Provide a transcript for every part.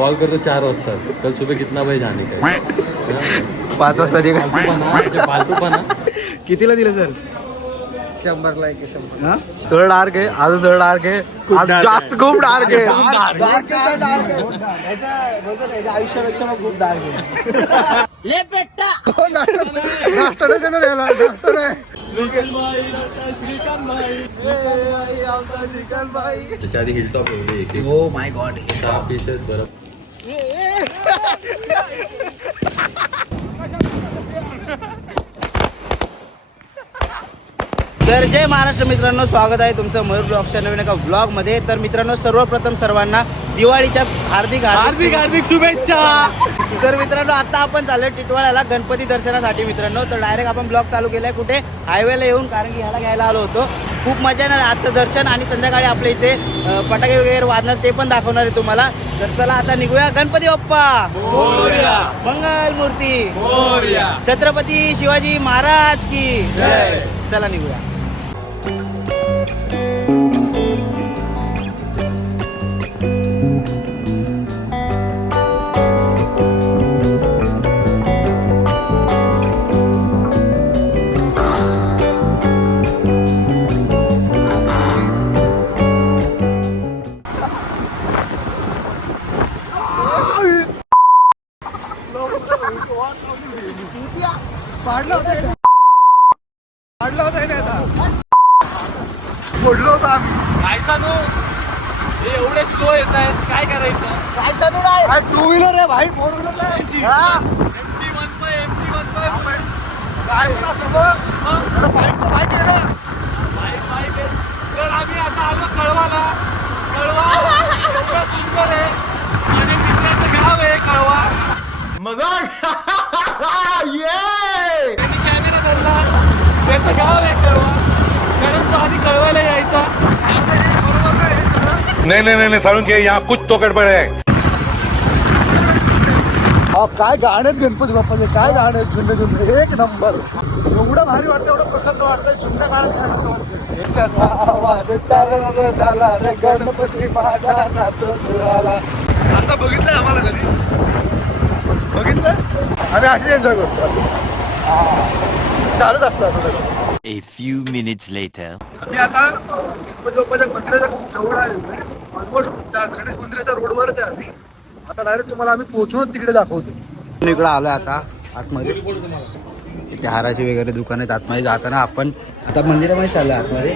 Call करतो 4 वाजता, कल सुबह कितना बजे जाने का है? 5 वाजता ठीक आहे. फालतूपणा. कितीला दिलं सर? 100ला आहे की 100. हा थोडं डार्क आहे, अजून थोडं डार्क आहे, आज जास्त खूप डार्क आहे. आयुष्यापेक्षा खूप डार्क आहे. त्याच्या आधी हिल टॉप एवढे एक ओ माय गॉड. 6 पीसेस बरं. तर जय महाराष्ट्र मित्रांनो, स्वागत आहे तुमचं मयूर ब्लॉगच्या नवीन एका ब्लॉगमध्ये. तर मित्रांनो, सर्वप्रथम सर्वांना दिवाळीच्या हार्दिक हार्दिक शुभेच्छा. तर मित्रांनो, आता आपण चाललोय टिटवाळ्याला गणपती दर्शनासाठी मित्रांनो. तर डायरेक्ट आपण ब्लॉग चालू केलाय कुठे, हायवेला येऊन, कारण की ह्याला घ्यायला आलो होतो. खूप मजा येणार आजचं दर्शन, आणि संध्याकाळी आपल्या इथे फटाके वगैरे वाजणार, ते पण दाखवणार आहे तुम्हाला. तर चला आता निघूया. गणपती बाप्पा मोरया, मंगल मूर्ती मोरया, छत्रपती शिवाजी महाराज की जय. चला निघूया. पडलो होतो आम्ही. काय सांगू, हे एवढे स्लो येत आहेत, काय करायचं? काय चालू नाही? टू व्हीलर आहे भाई, फोर व्हीलर नाही. MT बनतोय. काय पण असं बघ. आता बाईक तर बाईक आहे ना. बाईक आहे. तर आम्ही आता आलो कळवाला. कळवा एवढं सुंदर आहे, आणि मित्राचं गाव आहे कळवा. त्यांनी कॅमेरा धरला, त्याचं गाव आहे कळवा. कारण तो आधी कळवायला यायचा. नहीं सारुण के यहाँ कुछ तो गड़बड़ है. काय गाणे आहेत गणपती बाप्पाचे, काय गाणे आहेत, जुने जुने, एक नंबर. एवढं भारी वाटतं, एवढं प्रसन्न वाटतं. जुन्या काळात झाला रे गणपती माझा नाचून राहिला. असं बघितलंय आम्हाला कधी? बघितलं आम्ही असेच एन्जॉय करतो. असं चालूच असतं असं सगळं. A few minutes later. मी आता गणपती मंदिराच्या खूप जवळ आलेलो आहे. ऑलमोस्ट गणेश मंदिराच्या रोडवरच आहे आम्ही. आता डायरेक्ट तुम्हाला आम्ही पोहोचूनच तिकडे दाखवतो. इकडं आलोय आता आतमध्ये. इथे हाराची वगैरे दुकान आहेत. आतमध्ये जाताना आपण आता मंदिरामध्ये चाललोय आतमध्ये.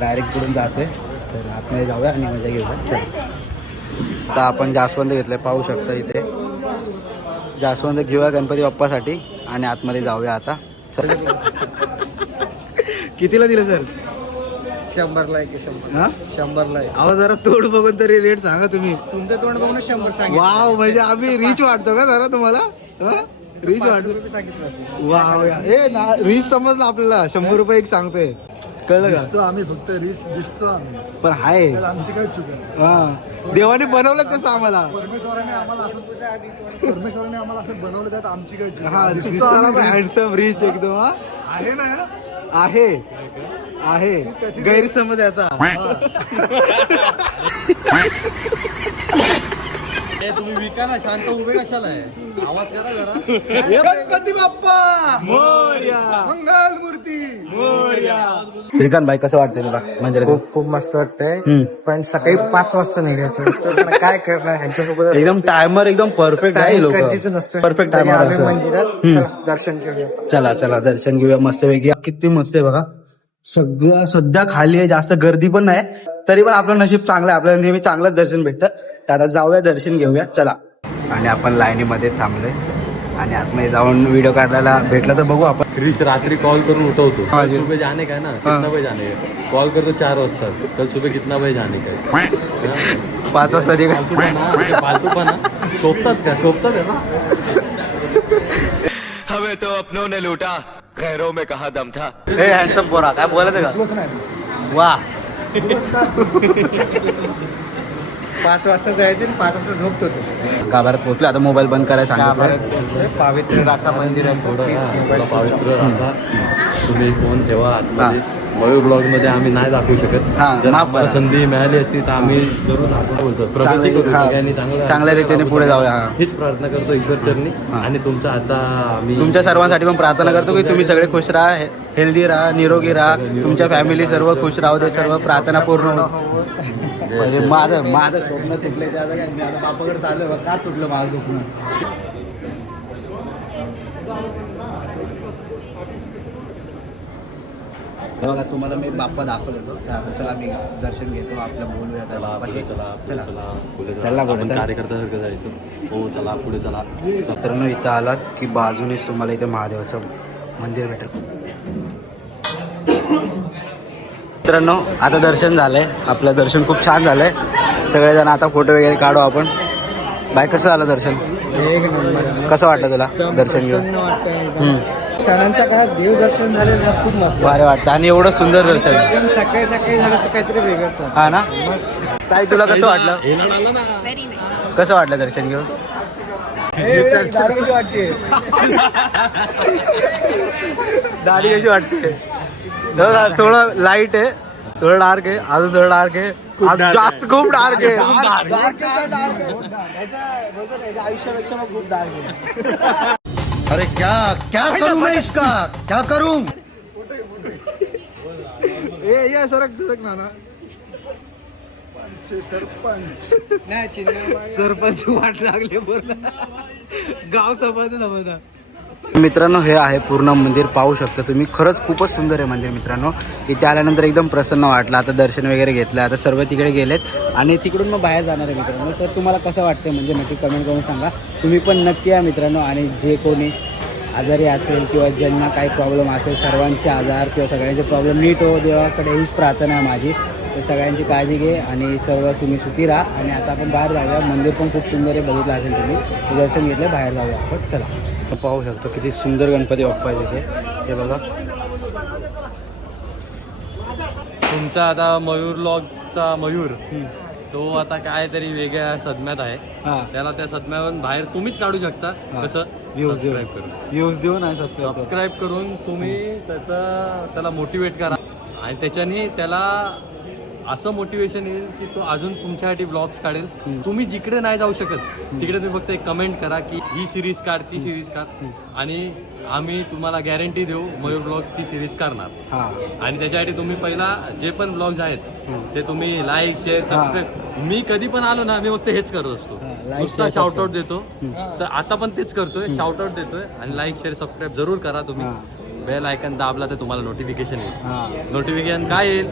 डायरेक्ट पुढून जातोय. तर आतमध्ये जाऊया आणि मजा घेऊया. आता आपण जास्वंद घेतले, पाहू शकता इथे. जास्वंद घेऊया गणपती बाप्पासाठी आणि आतमध्ये जाऊया आता. कितीला दिलं सर? 100ला आहे की 100. हा 100ला आहे. अहो जरा तोंड बघून तरी रेट सांगा तुम्ही. तुमचं तोंड बघून 100 सांगितलं. वाव, म्हणजे आम्ही रिच वाटतो का जरा तुम्हाला? रिच 5 वाटतो. रुपये सांगितलं असेल. वाव, ए ना, रिच समजलं आपल्याला. 100 रुपये एक सांगतोय, कळलं का? आम्ही फक्त रीस दिसतो आम्ही, पण हाय. आमची काय चूक आहे? हा, देवाने बनवलं तसं आम्हाला. परमेश्वराने आम्हाला असं बनवलं, त्यात आमची काय चूक हा, आहे? दिसतो आम्ही rich. हँडसम रिच एकदम. हा आहे ना या? आहे गैरसमज याचा. तुम्ही विका ना, शांत उभे कशाला आहे? आवाज करा जरा. गणपती बाप्पा मोरया, मंगल मूर्ती. श्रीकांत भाई, कसं वाटतंय तुला मंदिरात? खूप मस्त वाटतंय, पण सकाळी 5 वाजता निघायचं. काय करणार ह्यांच्यासोबत? एकदम टायमर एकदम परफेक्ट आहे. लोक परफेक्ट टायमर. मंदिरात दर्शन घेऊया. चला दर्शन घेऊया मस्तपैकी. किती मस्त आहे बघा. सगळं सध्या खाली आहे, जास्त गर्दी पण नाही. तरी पण आपलं नशीब चांगलं आहे, आपल्याला नेहमी चांगलंच दर्शन भेटतं. तर आता जाऊया, दर्शन घेऊया, चला. आणि आपण लाईनीमध्ये थांबलोय आणि आतमध्ये जाऊन व्हिडिओ काढायला भेटला तर बघू आपण. क्रिस रात्री कॉल करून उठवतो, कल सुबह जाने का है ना, कितना बजे जाने का? कॉल करतो 4 वाजता, कल सुबह कितना बजे जाने का है? 5 वाजता ठीक आहे. फालतूपणा. शोभतात का ना? हमें तो अपनों ने लूटा, गैरों में कहा दम था. हे हँडसम पोरा, काय बोलायचं का? वा, 5 वाजता जायचे आणि 5 वाजता झोपत होते. गाभाऱ्यात पोहोचलो. आता मोबाईल बंद करायला सांगितलं. पावित्र राखा मंदिरात. थोडं पवित्र राहा. तुम्ही फोन ठेवा आतमध्ये. मयूर ब्लॉग मध्ये आम्ही नाही दाखवू शकत. हा, जर माफ आम्हाला करा. संधी मिळाली असती तर आम्ही जरूर आपण बोलतो प्रगती करू हा, सगळ्यांनी चांगल्या रीतीने पुढे जाऊया. हा. हीच प्रार्थना करतो ईश्वर चरणी. हा. आणि तुमचा आता आम्ही तुमच्या सर्वांसाठी पण प्रार्थना करतो की तुम्ही सगळे खुश राहा, हेल्दी राहा, निरोगी राहा, तुमच्या फॅमिली सर्व खुश राहू दे, सर्व प्रार्थना पूर्ण हो. म्हणजे माझं स्वप्न तुटले त्याचं काय, मी आता बापाकडे चाललोय, का तुटलं माझं स्वप्न. बघा तुम्हाला मी बाप्पा दाखवत होतो, तर चला मी दर्शन घेतो, आपलं बोलूया त्या बाप्पाशी. चला चला पुढे, चला. कार्यकर्त्यासारखं जायचं. हो चला पुढे चला. मित्रांनो इथं आलात की बाजूनेच तुम्हाला इथे महादेवाचं मंदिर भेटेल. मित्रांनो आता दर्शन झालंय, आपलं दर्शन खूप छान झालंय. सगळेजण आता फोटो वगैरे काढू आपण. बाय कसं झालं दर्शन? एक नंबर. कसं वाटलं तुला दर्शन घेऊन? सणांच्या काळात देवदर्शन झालेलं ना खूप मस्त भारी वाटतं आणि एवढं सुंदर दर्शन. एकदम सकाळी सकाळी झालं तर काहीतरी वेगळंच आहे. हा ना ताई, तुला कसं वाटलं? कसं वाटलं दर्शन घेऊन? दाढी कशी वाटते? दाढी कशी वाटते? थोडं लाईट आहे, थोडं डार्क आहे, अजून थोडं डार्क आहे, जास्त खूप डार्क आहे. आयुष्यापेक्षा मग खूप डार्क आहे. अरे क्या क्या करूं मैं इसका, क्या करूं? ये सरक नाना. सरपंच वाट लागले पूर्ण गाव समजलं. मित्रांनो हे आहे पूर्ण मंदिर, पाहू शकता तुम्ही. खरंच खूपच सुंदर आहे मंदिर मित्रांनो. इथे आल्यानंतर एकदम प्रसन्न वाटलं. आता दर्शन वगैरे घेतलं, आता सर्व तिकडे गेलेत आणि तिकडून मग बाहेर जाणार आहे मित्रांनो. तर तुम्हाला कसं वाटतं म्हणजे नक्की कमेंट करून सांगा. तुम्ही पण नक्की या मित्रांनो. आणि जे कोणी आजारी असेल किंवा ज्यांना काही प्रॉब्लेम असेल, सर्वांचे आजार किंवा सगळ्यांचे प्रॉब्लेम नीट हो, देवाकडे हीच प्रार्थना आहे माझी. तर सगळ्यांची काळजी घे आणि सर्व तुम्ही सुखी राहा. आणि आता आपण बाहेर जाऊया. मंदिर पण खूप सुंदर आहे, बघितलं असेल तुम्ही. दर्शन घेतलं, बाहेर जाऊया आपण. चला पाहू शकतो किती सुंदर गणपती बाप्पा आहे तिथे. हे बघा. तुमचा आता मयूर ब्लॉग्सचा मयूर तो आता काहीतरी वेगळ्या सदम्यात आहे. त्याला त्या सदम्यावरून बाहेर तुम्हीच काढू शकता. कसं? सबस्क्राईब करून, व्ह्यूज देऊन आणि सबस्क्राईब करून तुम्ही त्याला मोटिवेट करा. आणि त्याच्याने त्याला असं मोटिवेशन येईल की तो अजून तुमच्यासाठी ब्लॉग्स काढेल. तुम्ही जिकडे नाही जाऊ शकत तिकडे तुम्ही फक्त एक कमेंट करा की ही सिरीज काढ, ती सिरीज काढ, आणि आम्ही तुम्हाला गॅरंटी देऊ मयूर ब्लॉग्स ती सिरीज करणार. आणि त्याच्यासाठी तुम्ही पहिला जे पण ब्लॉग्स आहेत ते तुम्ही लाईक, शेअर, सबस्क्राईब. मी कधी पण आलो ना, मी फक्त हेच करत असतो, नुसता शाउटआउट देतो. तर आता पण तेच करतोय, शाउटआउट देतोय. आणि लाईक, शेअर, सबस्क्राईब जरूर करा तुम्ही. बेल आयकन दाबला तर तुम्हाला नोटिफिकेशन येईल. नोटिफिकेशन काय येईल?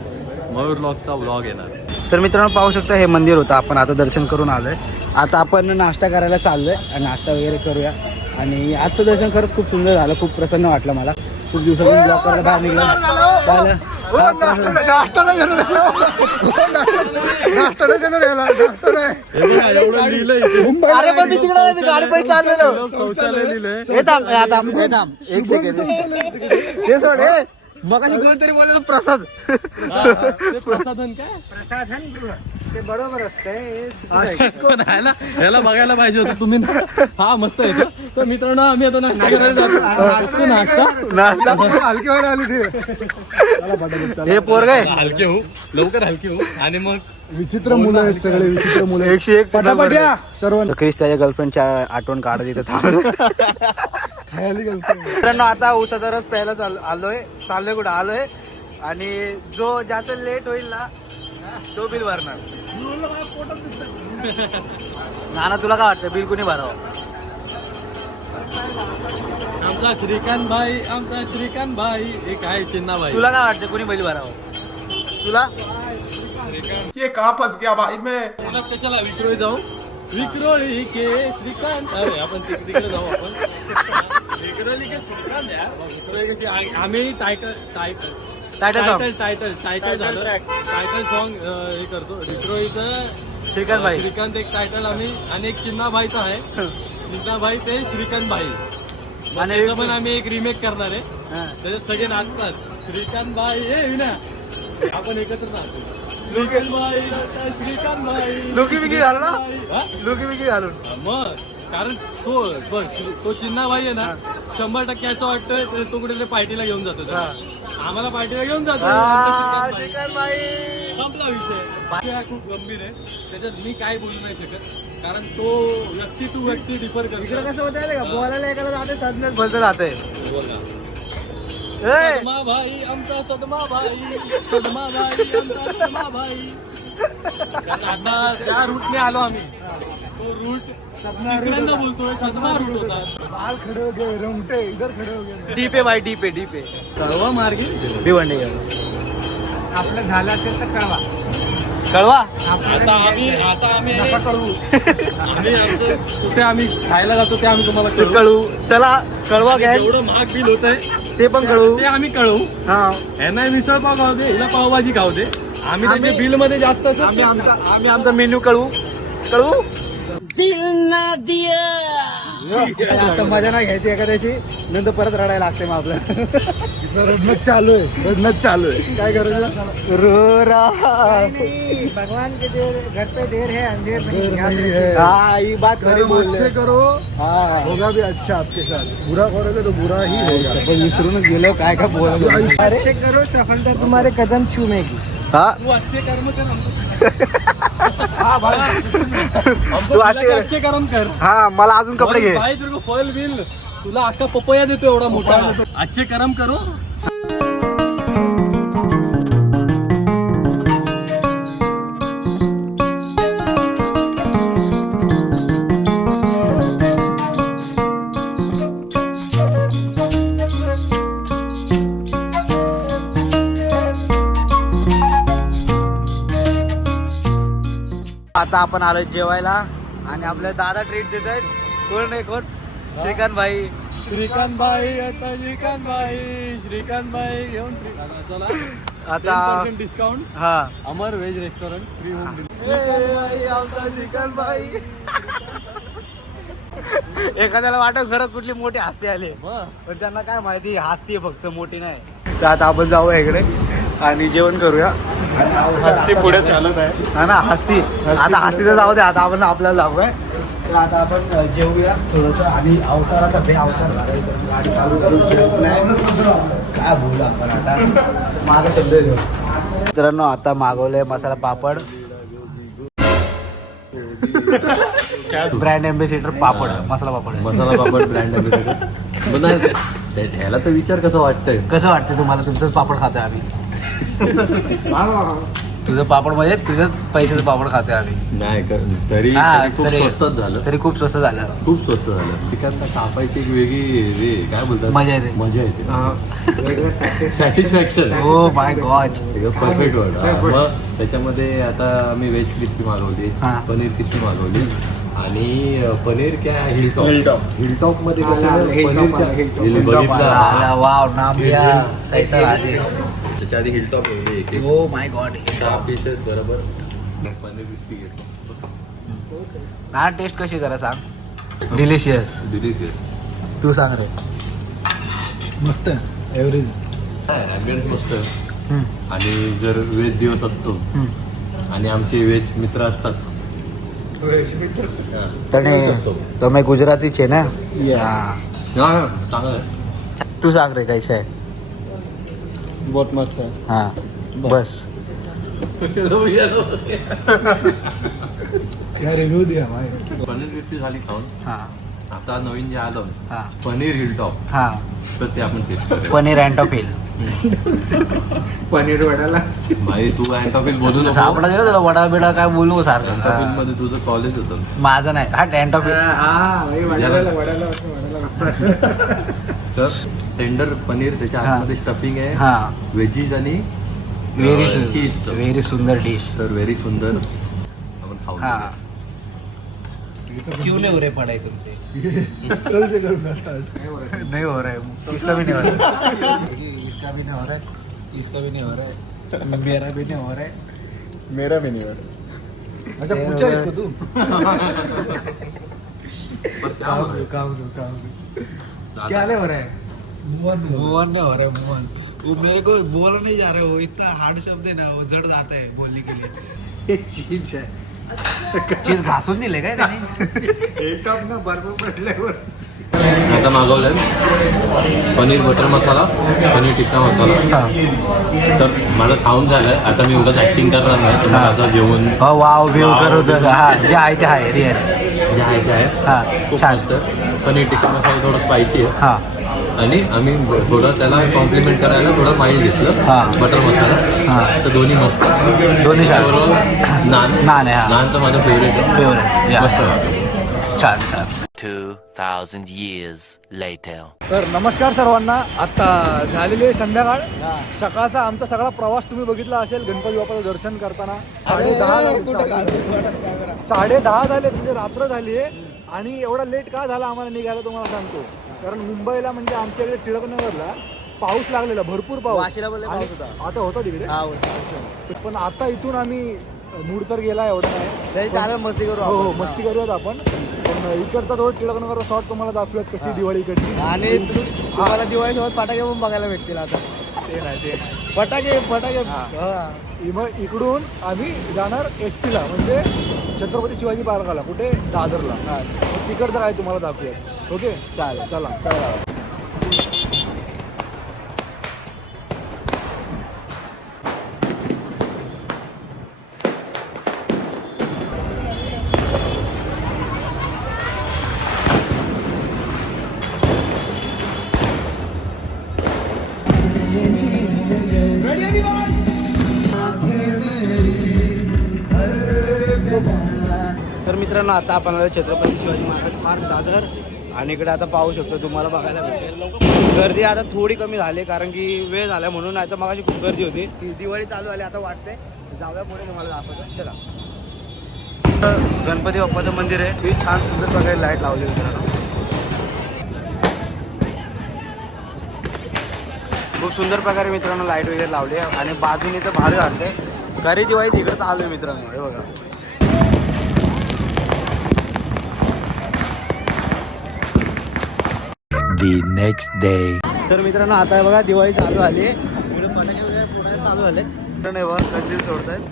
मयूर ब्लॉगचा ब्लॉग येणार. तर मित्रांनो पाहू शकता हे मंदिर होतं. आपण आता दर्शन करून आलोय. आता आपण नाश्ता करायला चाललोय. नाश्ता वगैरे करूया. आणि आजचं दर्शन खरंच खूप सुंदर झालं, खूप प्रसन्न वाटलं मला. खूप दिवसांनी ब्लॉग करायला बाहेर निघलं. अरे पण मी तिकडे गाडी पैसे चाललेलो. हे थांब एक सेकंड. ते सोड. मग कोणतरी बोललेलं प्रसाद. प्रसाधन काय? प्रसाधन ते बरोबर असतंय. ह्याला बघायला पाहिजे होतं तुम्ही. हा मस्त आहे तर मित्रांनो आम्ही आता नाश्ता करायला जातो. नाश्ता हलकी व्हायला आली ते. हे पोरग आहे. हलके होऊ, लवकर हलके होऊ. आणि मग विचित्र मुलं आहेत सगळे, विचित्र मुलं. 101 पटापट या सर्वांना. क्रिस त्याच्या गर्लफ्रेंडच्या आठवण काढत इथं थांबलो. खायला गेलं. मित्रांनो आता उसाचा रस प्यायला चाललोय कुठं आलोय. आणि ज्याचं लेट होईल ना तो बिल भरणार. नाना तुला काय वाटतं बिल कुणी भरावं? आमचा श्रीकांत भाई एक आहे चिन्ना भाई. तुला काय वाटतं कुणी बिल भरावं? तुला ये कहाँ फंस गया भाई मैं. कशाला विक्रोळी जाऊ? विक्रोळी के श्रीकांत. अरे आपण तिकडे जाऊ. आपण विक्रोळी के श्रीकांत यार. विक्रोळी कशी आम्ही टायटल झालं. टायटल सॉन्ग हे करतो. विक्रोळीचं श्रीकांत एक टायटल आम्ही, आणि एक चिन्ना भाईचा आहे. चिन्ना भाई ते श्रीकांत भाई. आणि त्याचा पण आम्ही एक रिमेक करणार आहे. त्याच्यात सगळे नाचतात. श्रीकांत भाई हे विना आपण एकत्र नाचतो. श्रीकांत भाई लुकी बिकी घालून ना, लुकी बिकी घालून. मग कारण तो चिन्ना भाई आहे ना, 100% असं वाटतं तो कुठेतरी पार्टीला घेऊन जातो. आम्हाला पार्टीला घेऊन जातो शिखर भाई संपला विषय हा खूप गंभीर आहे, त्याच्यात मी काय बोलू नाही शकत, कारण तो व्यक्ती टू व्यक्ती डिफर इकडे करतो. कसं होतं का बोलायला एकाला जाते सदम्यात बोलत जाते सदमा भाई आमचा सदमा भाई आमचा सदमा भाई. कारण आता ज्या रूटने आलो आम्ही तो रूट तिसऱ्यांदा बोलतोय, सदमा रूट होता. बाल खड़े हो गए रोंगटे इधर खड़े हो गए डीपे भाई डीपे डीपे कळवा मार्गे भिवंडी आपलं झालं असेल तर कळवा. कळवा आता आम्ही आमचं कुठे आम्ही खायला जातो ते आम्ही तुम्हाला कळवू. कळू चला कळवा घ्या एवढं महाग बिल होत आहे ते पण कळू ते आम्ही कळवू. हा यांना मिसळ पाव खाऊ दे, हिला पावभाजी खाऊ दे. आम्ही त्याच्या बिल मध्ये जास्त असेल आम्ही आमचा मेन्यू कळवू आता मजा नाही घ्यायची एखाद्याची नंतर परत रडायला लागते मग आपलं रडणंच चालू आहे काय करायचं रो रा भगवान के घर पे देर है अंधेर नहीं. नहीं है हाँ ये बात खरी कर्म बोल अच्छे करो हाँ होगा भी अच्छा आपके साथ बुरा करोगे तो बुरा ही होगा पण विसरून गेलो काय का बोल अच्छे करो सफलता तुम्हारे कदम चूमेगी. हा तू अच्छे कर्म कर तू अच्छे- अच्छे कर्म कर. हा मला अजून कपडे घे भाई तेरे को फल बिल तुला अख्खा पपया देतो एवढा मोठा. अच्छे कर्म करो. आता आपण आलोय जेवायला आणि आपले दादा ट्रीट देत आहेत कोण नाही कोण श्रीकांत भाई श्रीकांत भाई आता श्रीकांत भाई घेऊन चला आता 10% डिस्काउंट हा अमर व्हेज रेस्टॉरंट फ्री होम एखाद्याला वाटत खरं कुठली मोठी हस्ती आली पण त्यांना काय माहिती हस्ती फक्त मोठी नाही. तर आता आपण जाऊया इकडे आणि जेवण करूया. हस्ती पुढे चालत आहे. हा ना हस्ती आता हस्तीचं जाऊ दे आता आपण आपल्याला जाऊया. तर आता आपण जेवूया थोडंसं आणि अवताराचा अवतार झाला गाडी चालू करून जेवत नाही काय बोलू आपण आता माझा शब्द घेऊ. मित्रांनो आता मागवलंय मसाला पापड ब्रँड एम्बेसिडर पापड मसाला पापड ब्रँड ह्याला तर विचार कसं वाटतंय. कसं वाटतं तुम्हाला तुमचंच पापड खातोय आम्ही तुझं पापड म्हणजे तुझ्याच पैशाचं पापड खातोय आम्ही नाही तरी हा, खूप तरी- स्वस्तात झालं. तरी खूप स्वस्त झालं खूप स्वस्त झालं. पिकांना कापायची एक वेगळी काय बोलतात मजा येते. मजा येते सॅटिस्फॅक्शन. हो माय गॉड परफेक्ट वर्ड. मग त्याच्यामध्ये आता आम्ही व्हेज क्रिस्पी मागवली, हा. पनीर क्रिस्पी मागवली आणि पनीर काय हिलटॉप मध्ये कसं पनीरच्या बघितलं वाव नाम या सैतान आधी त्याच्या आधी हिलटॉप ठेवली एक हो माय गॉड सहा पीसेस बरोबर पनीर क्रिस्पी घेतलं. ना टेस्ट कशी जरा सांग. Delicious delicious. तू सांग रे. मस्त एव्हरेज ॲम्बियन्स मस्त आणि जर वेज दिवस असतो आणि आमचे वेज मित्र असतात तने तो मैं गुजराती छे ना चांगलं आहे. तू सांग रे कैसे आहे. बहुत मस्त आहे. हा बस क्या रिव्ह्यू दिया भाई पनीर क्रिस्पी झाली खाऊन. हा आता नवीन जे आलं हा पनीर हिलटॉप हा तर ते आपण टेस्ट करूया. पनीर अँटॉफिल पनीर वडाला भाई तू अँटॉफिल बोलू नको. सापडा दिला तुला वडा बिडा काय बोलू सारखं अँटॉफिल मध्ये तुझं कॉलेज होतं. माझं नाही हा अँटॉफिल वडाला तर टेंडर पनीर त्याच्या हा. आतमध्ये स्टफिंग आहे हा व्हेजीज आणि चीजचं. व्हेरी सुंदर डिश तर व्हेरी सुंदर आपण खाऊ. हाँ क्यों नहीं हो रहे पढ़ाई तुमसे कल से करूंगा नहीं हो रहा है किसका भी नहीं हो रहा है इसका भी नहीं हो रहा है इसका भी नहीं हो रहा है मेरा भी नहीं हो रहा है मेरा भी नहीं हो रहा अच्छा पूछा इसको तू क्या नहीं हो रहा है मुवन मोहन नहीं हो रहा है मोहन वो मेरे को बोला नहीं जा रहा है वो इतना हार्ड शब्द है ना वो जड़ जाता है बोलने के लिए हे चीज आहे. चीज घासून दिले काय त्याने एक टॉप ना बर्फ पडल्यावर आता मागवलं पनीर बटर मसाला, पनीर टिक्का मसाला. तर मला खाऊन झालंय. आता मी उगाच ऍक्टिंग करणार नाही. तुम्हाला असं जेवण वाव व्ह्यू करू हा जे आहे ते आहे रिअल. जे आहे ते आहे. हा खूप छान. मस्त. पनीर टिक्का मसाला थोडं स्पायसी आहे. हा आणि आम्ही थोडं त्याला कॉम्प्लिमेंट करायला थोडं माइल्ड घेतलं. हा. बटर मसाला. हा. तर दोन्ही मस्त. दोन्ही छान. बरोबर नान. नान आहे, हा. नान तर माझं फेवरेट आहे. फेवरेट मस्त वाटतं. छान छान. 2000 years later. तर नमस्कार सर्वांना. आता झालेली आहे संध्याकाळ. सकाळचा आमचा सगळा प्रवास तुम्ही बघितला असेल गणपती बाप्पाचं दर्शन करताना. 10:30 झाले म्हणजे रात्र झाली आहे. आणि एवढा लेट का झाला आम्हाला निघायला तुम्हाला सांगतो. कारण मुंबईला म्हणजे आमच्याकडे टिळकनगरला पाऊस लागलेला, भरपूर पाऊस. वाशीला बोलले पाऊस होता. आता होता तिकडे. अच्छा. पण आता इथून आम्ही मूड तर गेला एवढं नाही. तरी चालेल, मस्ती करू. हो मस्ती करूयात आपण. पण इकडचा थोडं टिळकनगरचा शॉट तुम्हाला दाखवूयात कशी दिवाळी इकडची. आणि तुम्हाला दिवाळीसोबत फटाके पण बघायला भेटतील आता. ते नाही फटाके मग इकडून आम्ही जाणार SP ला, म्हणजे छत्रपती शिवाजी पार्काला. कुठे? दादरला. मग तिकडचं काय तुम्हाला दाखवूयात. ओके चालेल. चला. तर मित्रांनो आता आपण आलो छत्रपती शिवाजी महाराज पार्क दादर. आणि इकडे आता पाहू शकतो तुम्हाला बघायला भेटेल. गर्दी आता थोडी कमी झाली कारण की वेळ झाला म्हणून. नाही तर मगाशी खूप गर्दी होती. दिवाळी चालू झाली आता वाटते. जाऊया पुढे तुम्हाला दाखवतो. चला. गणपती बाप्पाचं मंदिर आहे. ही छान सुंदर प्रकारे लाईट लावली मित्रांनो. खूप सुंदर प्रकारे मित्रांनो लाईट वगैरे लावली आहे. आणि बाजूने तर भारी वाटते. घरी दिवाळी तिकडे चालू आहे मित्रांनो. हे बघा. The next day. तर मित्रांनो आता बघा दिवाळी चालू झाली. पुढे फटाके वगैरे फोडायला चालू झाले. मित्रांनो हे बघा कंदील सोडतायत.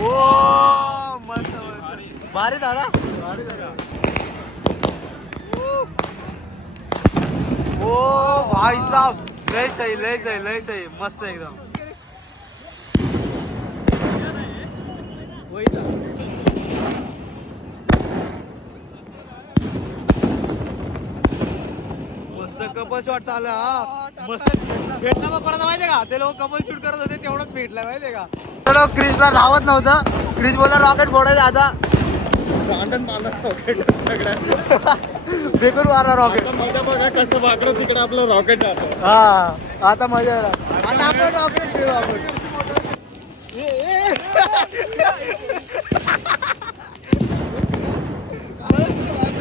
ओ मस्त भारी झाला. ओ भाई साहब लय सही मस्त एकदम. मस्त कपल शॉट चालू हा. मस्त भेटला मग कोणाचा माहितीये का? ते लोक कपल शूट करत होते तेवढंच भेटलं माहितीये का? तर क्रिसला राहत नव्हतं. क्रिस बोलला रॉकेट फोडायचं आता. फेकून मारला रॉकेट. मजा बघा कसं वाकडं तिकडे आपलं रॉकेट जातं. हा आता मजा येणार. आता आपण रॉकेट खेळू आपण.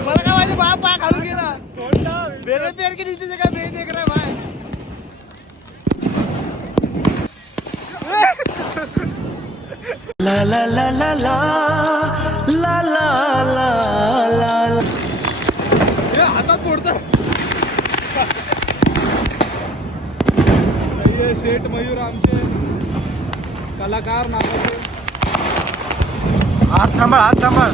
मला काय माहिती बाप पाय खालून गेला. मेरे पैर के नीचे जगह नहीं देख रहा है भाई. ला ला ला ला ला ला ला ला ला. हातात फोडतं. शेठ मयूर आमचे कलाकार नावाचे. हात सांभाळ.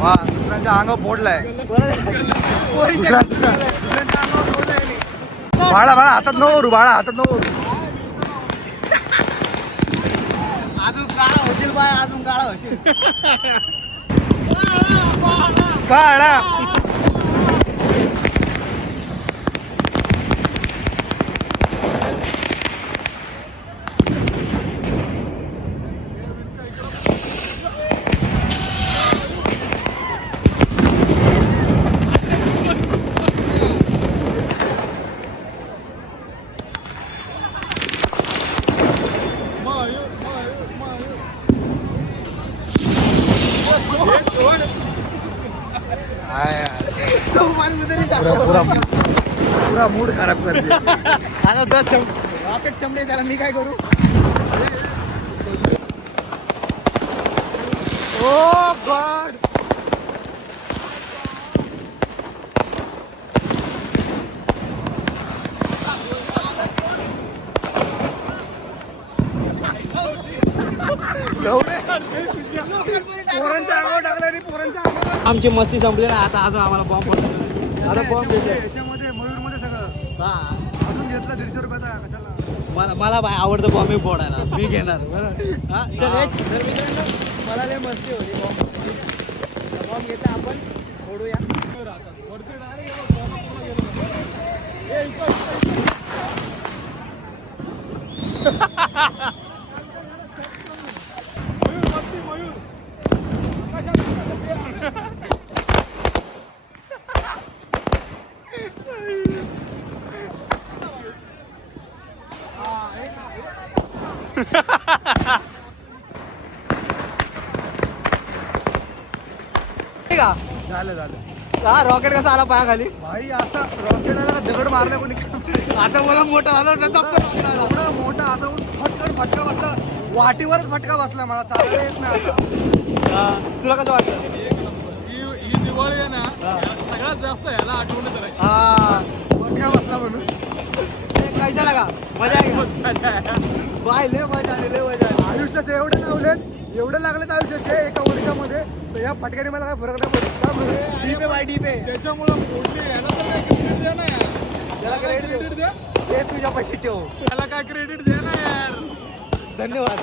वा दुसऱ्यांच्या अंगावर फोडलाय. बाळा हातात नको हातात नको. अजून काळा होशील बाय. अजून काळा होशील. काढा. पूरा मूड खराब कर दिया. आता रॉकेट चमडे त्याला मी काय करू. ओ गॉड. आमची मस्ती संपली ना आता अजून आम्हाला बॉम्ब पडतो आता बॉम्ब घेतो याच्यामध्ये मयूरमध्ये सगळं हा अजून घेतला 150 रुपयाचा कशाला मला बाय आवडतं बॉम्ब फोडायला मी घेणार बरं हा चल हेच. तर मित्रांनो मला लय मस्ती होती बॉम्ब घेतला आपण फोडूया ठीक आहे झालं हा रॉकेट कसा आला पाया खाली भाई असा रॉकेट आला दगड मारला कोणी आता मला मोठा झाला एवढा मोठा आता फटकन फटका बसला वाटीवरच फटका बसला मला चालता येत नाही आता. तुला कसं वाटतं ही दिवाळी आहे ना सगळ्यात जास्त ह्याला आठवण करायची. हा फटका बसला म्हणून कैसा लागा मजा आहे बाय लय मजा आली लय मजा आली आयुष्याचे एवढे लावलेत एवढे लागलेत आयुष्याचे एका वर्षामध्ये तर या फटक्याने मला काय फरक नाही पडत का बरं? डीपे बाय डीपे त्याच्यामुळे मोठी याला तर काय क्रेडिट द्या ना यार. त्याला क्रेडिट क्रेडिट द्या हे तुझ्या पैसे ठेव त्याला काय क्रेडिट द्या ना यार. धन्यवाद